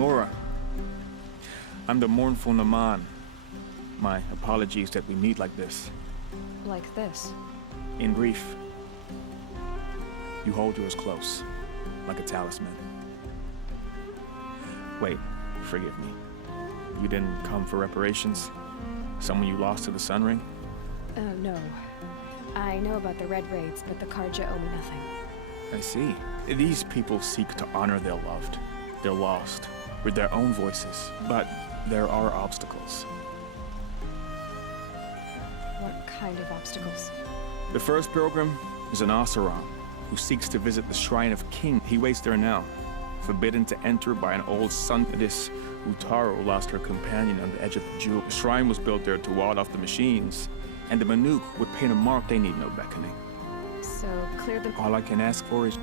Nora. I'm the mournful Naman. My apologies that we meet like this. Like this? In brief, you hold yours close, like a talisman. Wait, forgive me. You didn't come for reparations? Someone you lost to the Sun Ring? No. I know about the Red Raids, but the Karja owe me nothing. I see. These people seek to honor their loved, their lost, with their own voices. But there are obstacles. What kind of obstacles? The first pilgrim is an ACER who seeks to visit the Shrine of King. He waits there now, forbidden to enter by an old sun. This Utaro lost her companion on the edge of the jewel. The shrine was built there to ward off the machines, and the Manuk would paint a mark. They need no beckoning. So, clear them. All I can ask for is...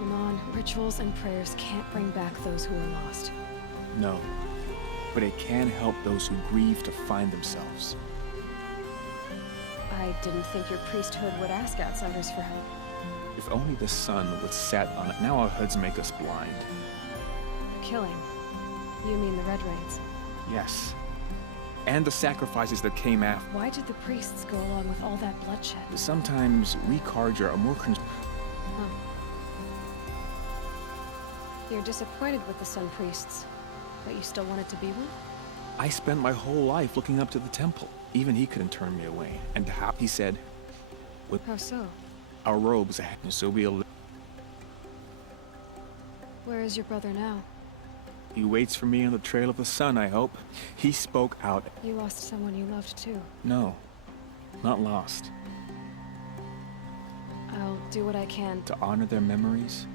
Naman, rituals and prayers can't bring back those who are lost. No, but it can help those who grieve to find themselves. I didn't think your priesthood would ask outsiders for help. If only the sun would set on it. Now our hoods make us blind. The killing? You mean the Red Raids? Yes. And the sacrifices that came after. Why did the priests go along with all that bloodshed? Sometimes we Karja are more You're disappointed with the Sun Priests, but you still wanted to be one? I spent my whole life looking up to the temple. Even he couldn't turn me away. And how he said, How so? our robes ahead, so we'll... Where is your brother now? He waits for me on the trail of the sun, I hope. He spoke out. You lost someone you loved too. No, not lost. I'll do what I can. To honor their memories.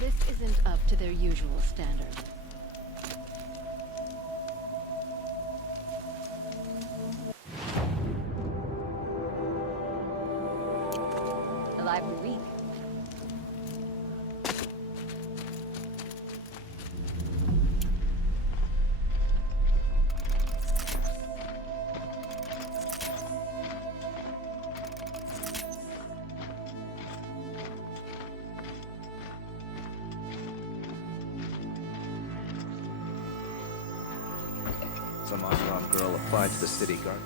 This isn't up to their usual standard. A lively week. Some Osram girl applied to the city guard.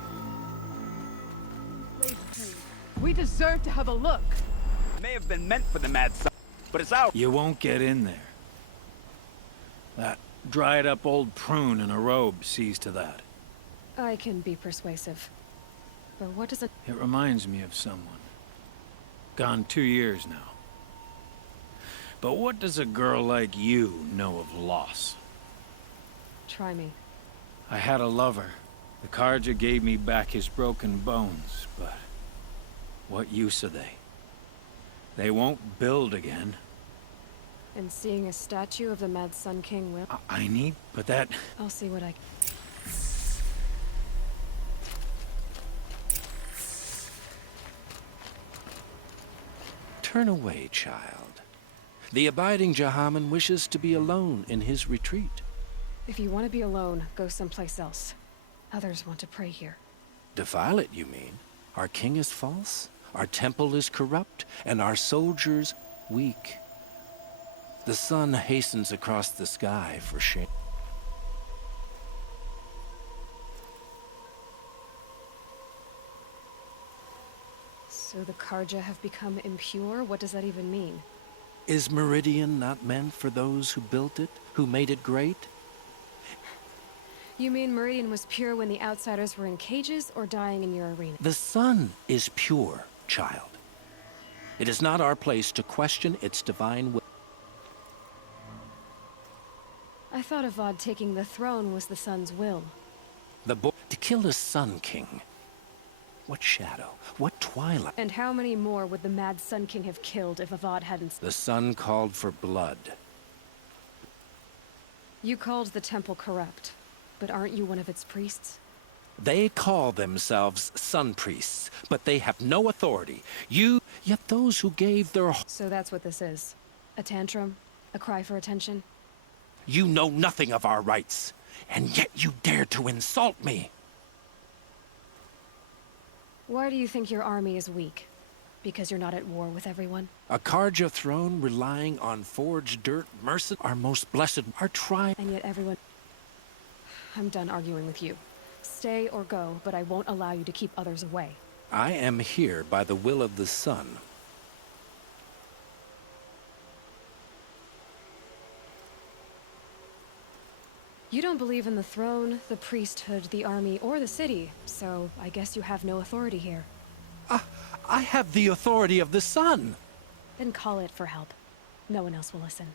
We deserve to have a look. May have been meant for the mad sun, but it's out. You won't get in there. That dried-up old prune in a robe sees to that. I can be persuasive. But what does it... It reminds me of someone. Gone 2 years now. But what does a girl like you know of loss? Try me. I had a lover. The Karja gave me back his broken bones, but what use are they? They won't build again. And seeing a statue of the Mad Sun King will... I need, but that... I'll see what I... Turn away, child. The abiding Jahaman wishes to be alone in his retreat. If you want to be alone, go someplace else. Others want to pray here. Defile it, you mean? Our king is false, our temple is corrupt, and our soldiers weak. The sun hastens across the sky for shame. So the Karja have become impure? What does that even mean? Is Meridian not meant for those who built it, who made it great? You mean Meridian was pure when the outsiders were in cages or dying in your arena? The sun is pure, child. It is not our place to question its divine will. I thought Avad taking the throne was the sun's will. To kill the Sun King. What shadow, what twilight. And how many more would the Mad Sun King have killed if Avad hadn't... The sun called for blood. You called the temple corrupt. But aren't you one of its priests? They call themselves sun priests, but they have no authority. Yet those who gave their... So that's what this is. A tantrum? A cry for attention? You know nothing of our rights, and yet you dare to insult me. Why do you think your army is weak? Because you're not at war with everyone? A Karja throne relying on forged dirt, mercy, our most blessed, our tribe. And yet everyone... I'm done arguing with you. Stay or go, but I won't allow you to keep others away. I am here by the will of the sun. You don't believe in the throne, the priesthood, the army, or the city, so I guess you have no authority here. I have the authority of the sun. Then call it for help. No one else will listen.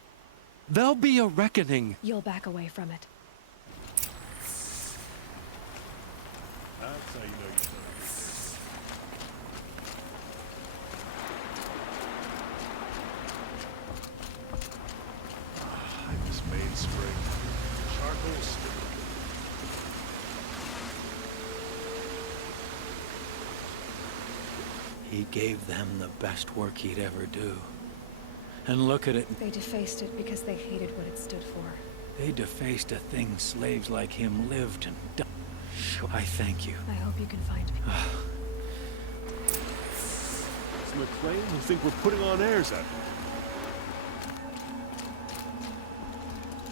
There'll be a reckoning. You'll back away from it. That's how you know you're done. I just made spring. Charcoal stick. He gave them the best work he'd ever do. And look at it. They defaced it because they hated what it stood for. They defaced a thing slaves like him lived and died. I thank you. I hope you can find me. It's McLean who think we're putting on airs at him.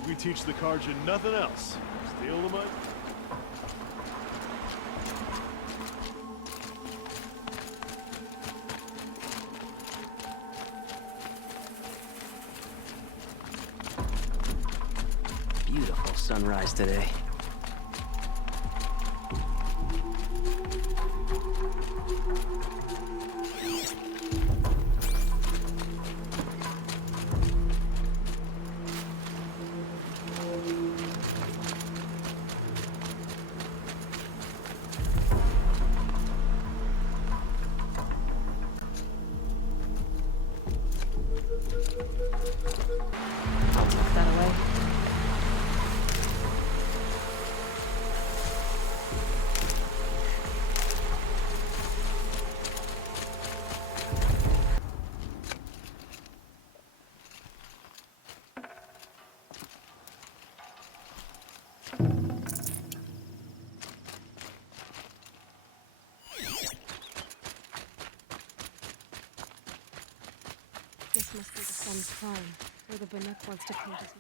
We teach the Karja nothing else. Steal the money. Beautiful sunrise today. I'll tuck that away. This must be the sun's prime, where the Bannock wants to paint his...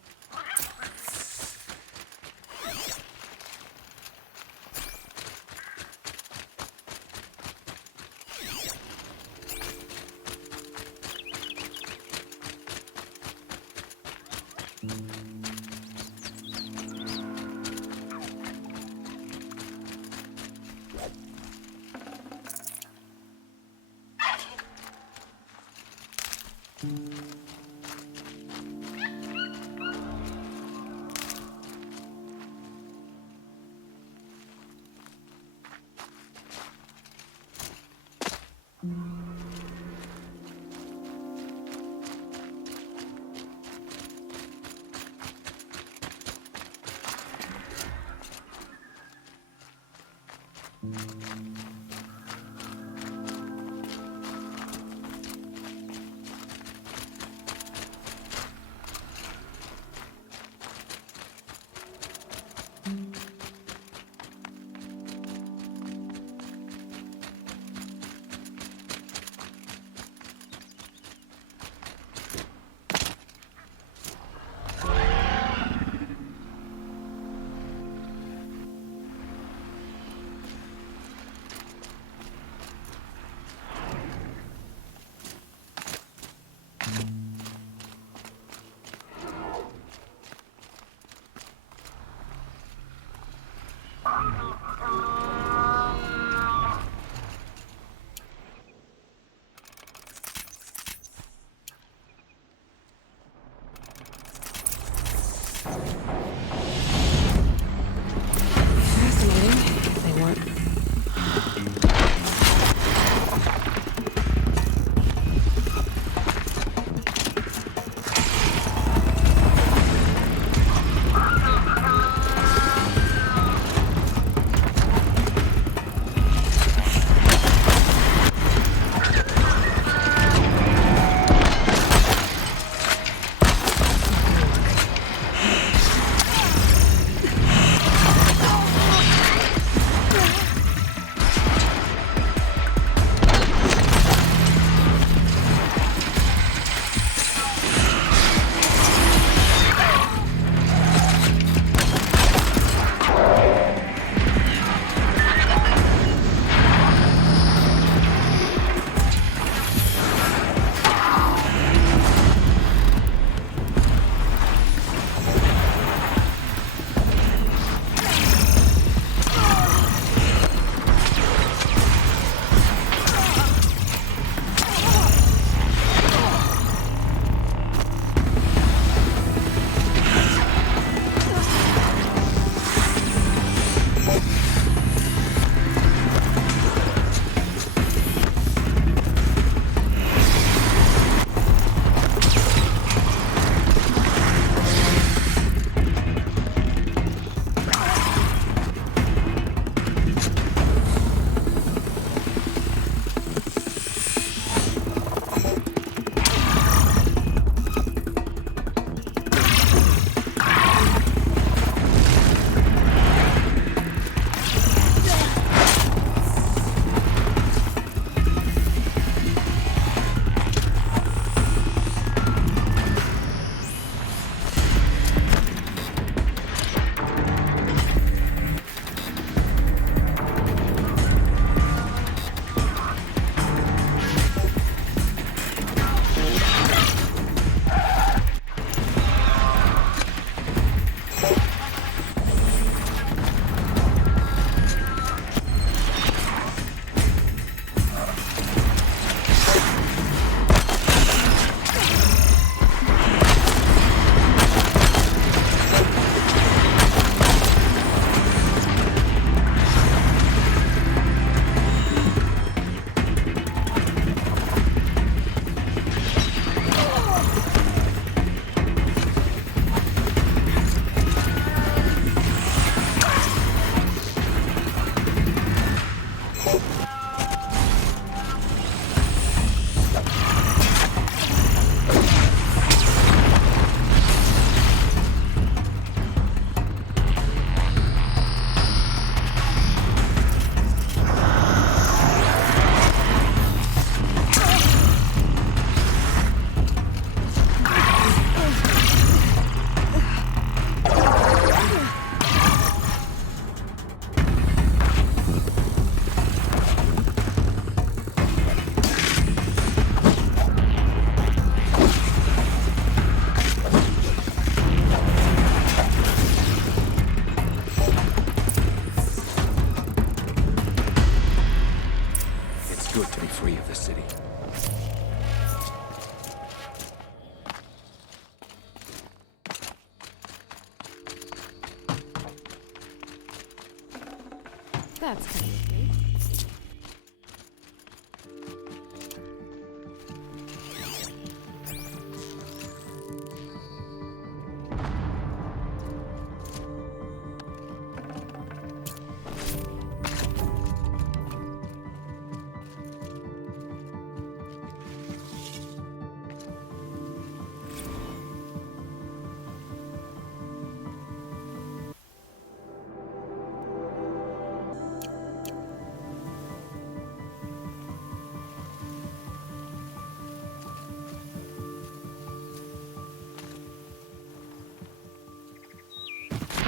That's kind of me.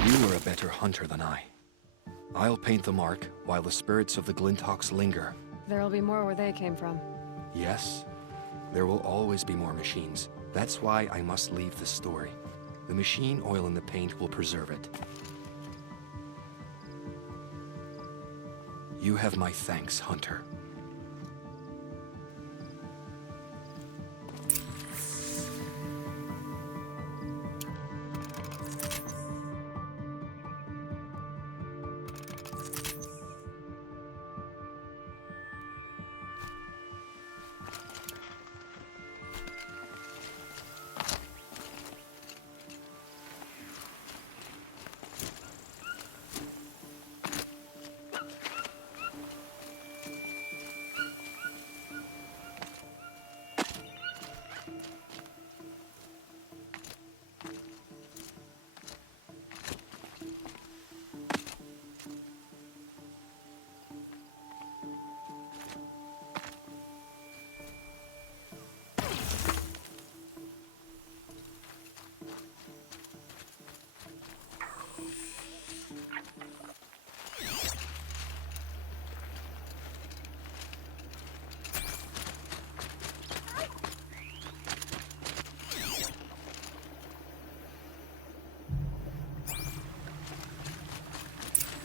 You are a better hunter than I. I'll paint the mark while the spirits of the Glinthawks linger. There'll be more where they came from. Yes, there will always be more machines. That's why I must leave this story. The machine oil in the paint will preserve it. You have my thanks, Hunter.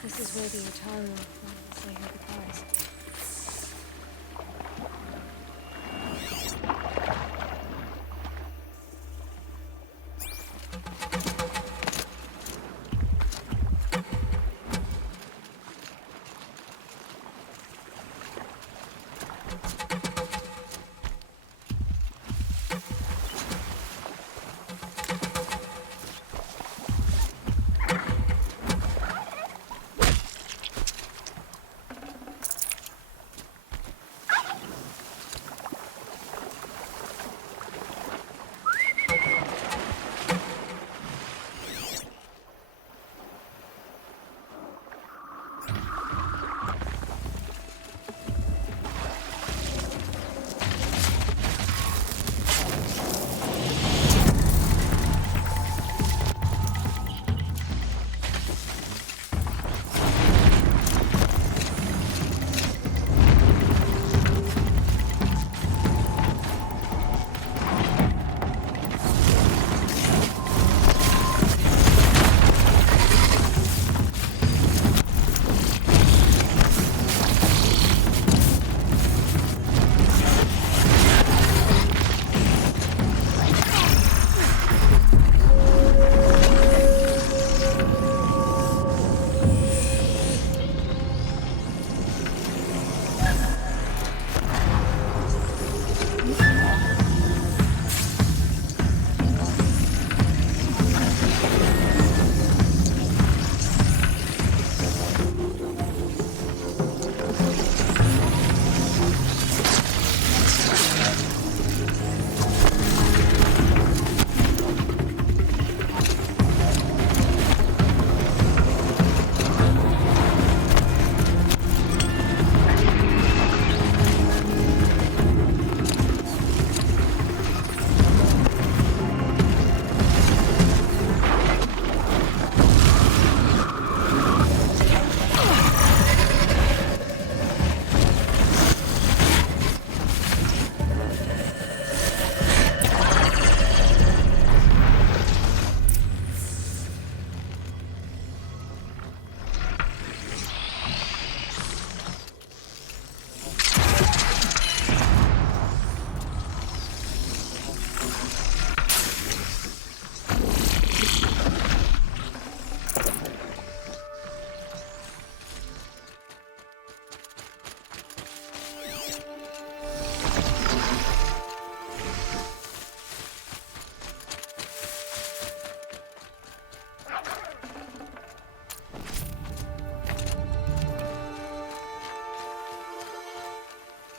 This is where the Utaru wanted to say her goodbyes.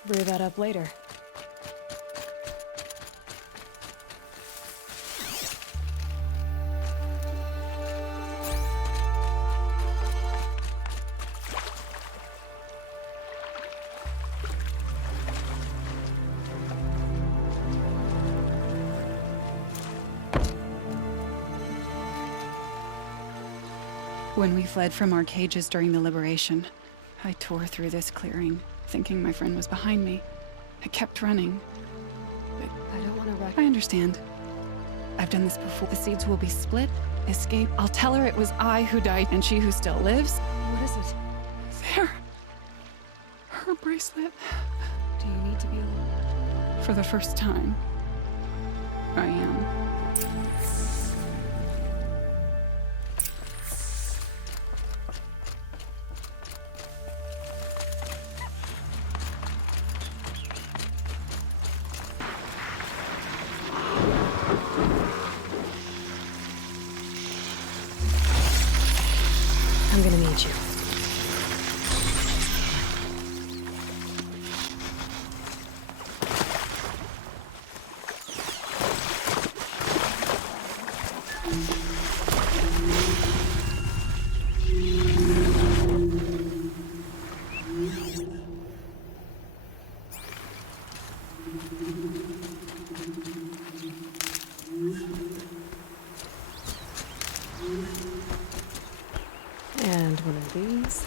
brew that up later. When we fled from our cages during the liberation, I tore through this clearing, thinking my friend was behind me. I kept running. But I don't want to wreck. I understand. I've done this before. The seeds will be split, escape. I'll tell her it was I who died and she who still lives. What is it? There. Her bracelet. Do you need to be alone? For the first time, I am. I'm gonna need you. And one of these.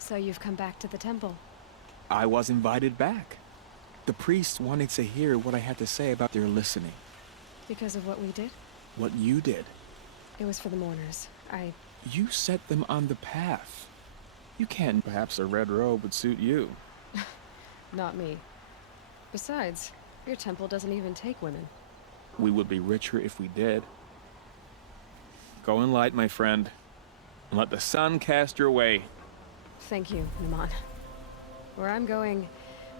So you've come back to the temple. I was invited back. The priests wanted to hear what I had to say about their listening. Because of what we did? What you did. It was for the mourners. You set them on the path. You can't. Perhaps a red robe would suit you. Not me. Besides, your temple doesn't even take women. We would be richer if we did. Go in light, my friend, and let the sun cast your way. Thank you, Naman. Where I'm going,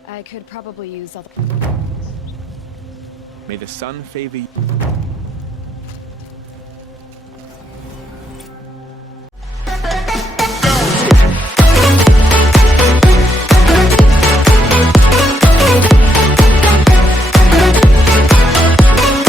I could probably use all the... May the sun favor you.